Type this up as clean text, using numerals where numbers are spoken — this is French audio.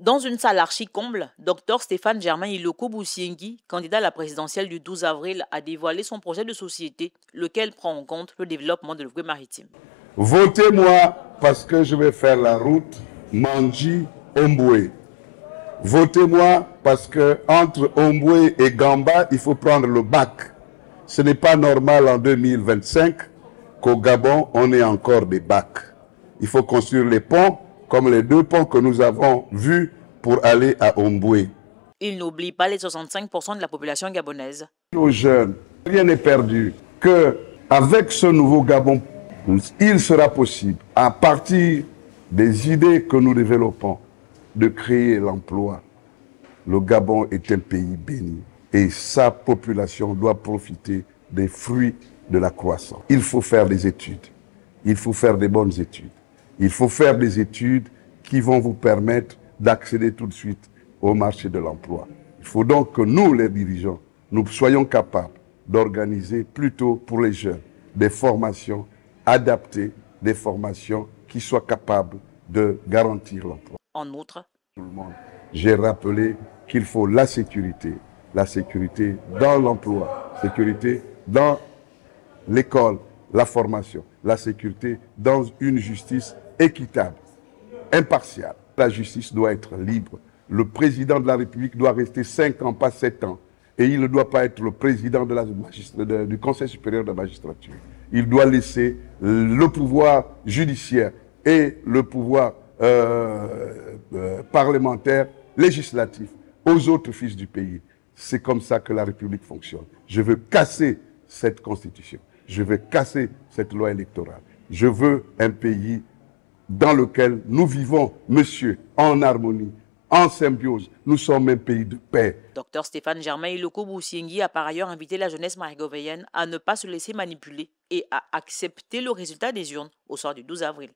Dans une salle archi-comble, Dr Stéphane Germain Iloko Boussiengui, candidat à la présidentielle du 12 avril, a dévoilé son projet de société, lequel prend en compte le développement de l'Ogooué maritime. Votez-moi parce que je vais faire la route Mandji-Omboué. Votez-moi parce que entre Omboué et Gamba, il faut prendre le bac. Ce n'est pas normal en 2025 qu'au Gabon, on ait encore des bacs. Il faut construire les ponts, comme les 2 ponts que nous avons vus pour aller à Omboué. Il n'oublie pas les 65% de la population gabonaise. Aux jeunes, rien n'est perdu. Qu'avec ce nouveau Gabon, il sera possible, à partir des idées que nous développons, de créer l'emploi. Le Gabon est un pays béni et sa population doit profiter des fruits de la croissance. Il faut faire des études. Il faut faire des bonnes études. Il faut faire des études qui vont vous permettre d'accéder tout de suite au marché de l'emploi. Il faut donc que nous, les dirigeants, nous soyons capables d'organiser plutôt pour les jeunes des formations adaptées, des formations qui soient capables de garantir l'emploi. En outre, tout le monde, j'ai rappelé qu'il faut la sécurité dans l'emploi, sécurité dans l'école, la formation, la sécurité dans une justice équitable, impartiale. La justice doit être libre. Le président de la République doit rester 5 ans, pas 7 ans. Et il ne doit pas être le président du Conseil supérieur de la magistrature. Il doit laisser le pouvoir judiciaire et le pouvoir parlementaire, législatif, aux autres fils du pays. C'est comme ça que la République fonctionne. Je veux casser cette constitution. Je veux casser cette loi électorale. Je veux un pays dans lequel nous vivons, monsieur, en harmonie, en symbiose. Nous sommes un pays de paix. Dr Stéphane Germain Iloko Boussiengui a par ailleurs invité la jeunesse marigovéenne à ne pas se laisser manipuler et à accepter le résultat des urnes au soir du 12 avril.